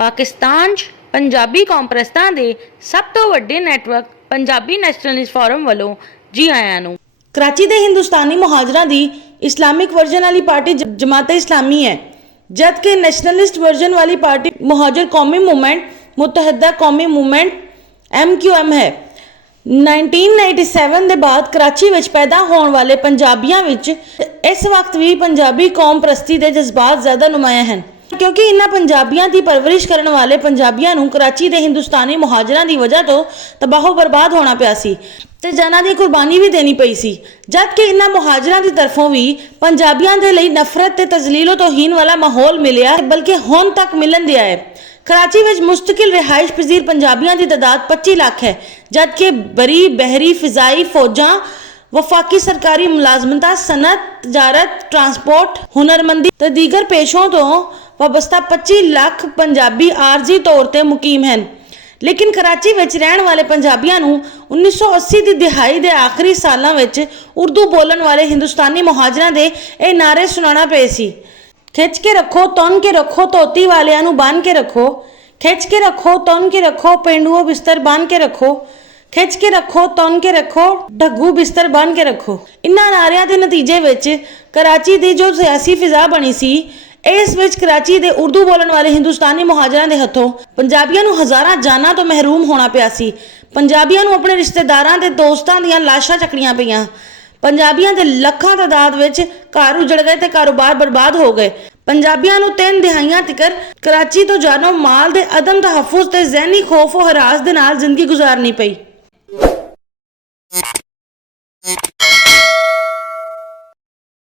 पाकिस्तान 'ਚ पंजाबी कॉम्प्रैस्तां दे सब तो वड्डे नैटवर्क पंजाबी नैशनलिस्ट फोरम वालों जी आयां नूं। कराची दे हिंदुस्तानी मुहाजरां दी इस्लामिक वर्जन वाली पार्टी जमात इस्लामी है, जबकि नैशनलिस्ट वर्जन वाली पार्टी मुहाजिर कौमी मूवमेंट मुत्तहदा कौमी मूवमेंट MQM है। 1997 ਦੇ ਬਾਅਦ कराची ਵਿੱਚ पैदा ਹੋਣ ਵਾਲੇ ਪੰਜਾਬੀਆਂ ਵਿੱਚ ਇਸ ਵਕਤ ਵੀ ਪੰਜਾਬੀ ਕੌਮ ਪ੍ਰਸਤੀ ਦੇ ਜਜ਼ਬਾਤ ਜ਼ਿਆਦਾ ਨੁਮਾਇਆਂ ਹਨ, क्योंकि इन्हां पंजाबियां की परवरिश करने वाले पंजाबियां नूं कराची दे हिंदुस्तानी मुहाजरां की वजह तो तबाहो बर्बाद होना पिया सी ते जानां दी कुर्बानी भी देनी पई सी, जबकि इन्हां मुहाजरां की तरफों भी पंजाबियां दे लई नफरत ते तजलीलो तौहीन वाला माहौल मिलिया, बल्कि हुण तक मिलन दिया है। कराची विच मुस्तकिल रिहाइश पजीर पंजाबियां की तादाद 25 लाख है, जबकि बरी बहरी फिजाई फौजां वफाकी सरकारी मुलाजमत सनत तजारत ट्रांसपोर्ट हुनरमंदी ते दीगर पेशों तो वाबस्ता 25 लाख पंजाबी आरजी तौर पर मुकीम हैं। लेकिन कराची विच रहने वाले पंजाबियों नूं 1980 की दिहाई के आखिरी सालों में उर्दू बोलने वाले हिंदुस्तानी मुहाजरां दे ये नारे सुनाना पे सी, खिंच के रखो तन के रखो धोती वालियां नूं बन के रखो, खिंच के रखो तन के रखो पेंडुओ बिस्तर बन के रखो, खिंच के रखो तन के रखो ढग्गू बिस्तर बन के रखो। इन्हां नारियां दे नतीजे विच कराची की जो सियासी फिजा बनी सी, इस विच कराची दे उर्दू बोलने वाले हिंदुस्तानी मुहाजरां दे हथों पंजाबियां नूं हज़ारां जानां तो महरूम होना पिया सी। पंजाबियां नूं अपने रिश्तेदारां ते दोस्तां दीयां लाशां चकणियां पईयां। पंजाबियां दे लखां तादाद विच घर उजड़ गए ते कारोबार बर्बाद हो गए। पंजाबियां नूं 3 दिहाइयां तिकर कराची तो जानो माल दे अदम तहफ्फुज़ ते ज़हनी खौफ व हरास दे नाल जिंदगी गुजारनी पई।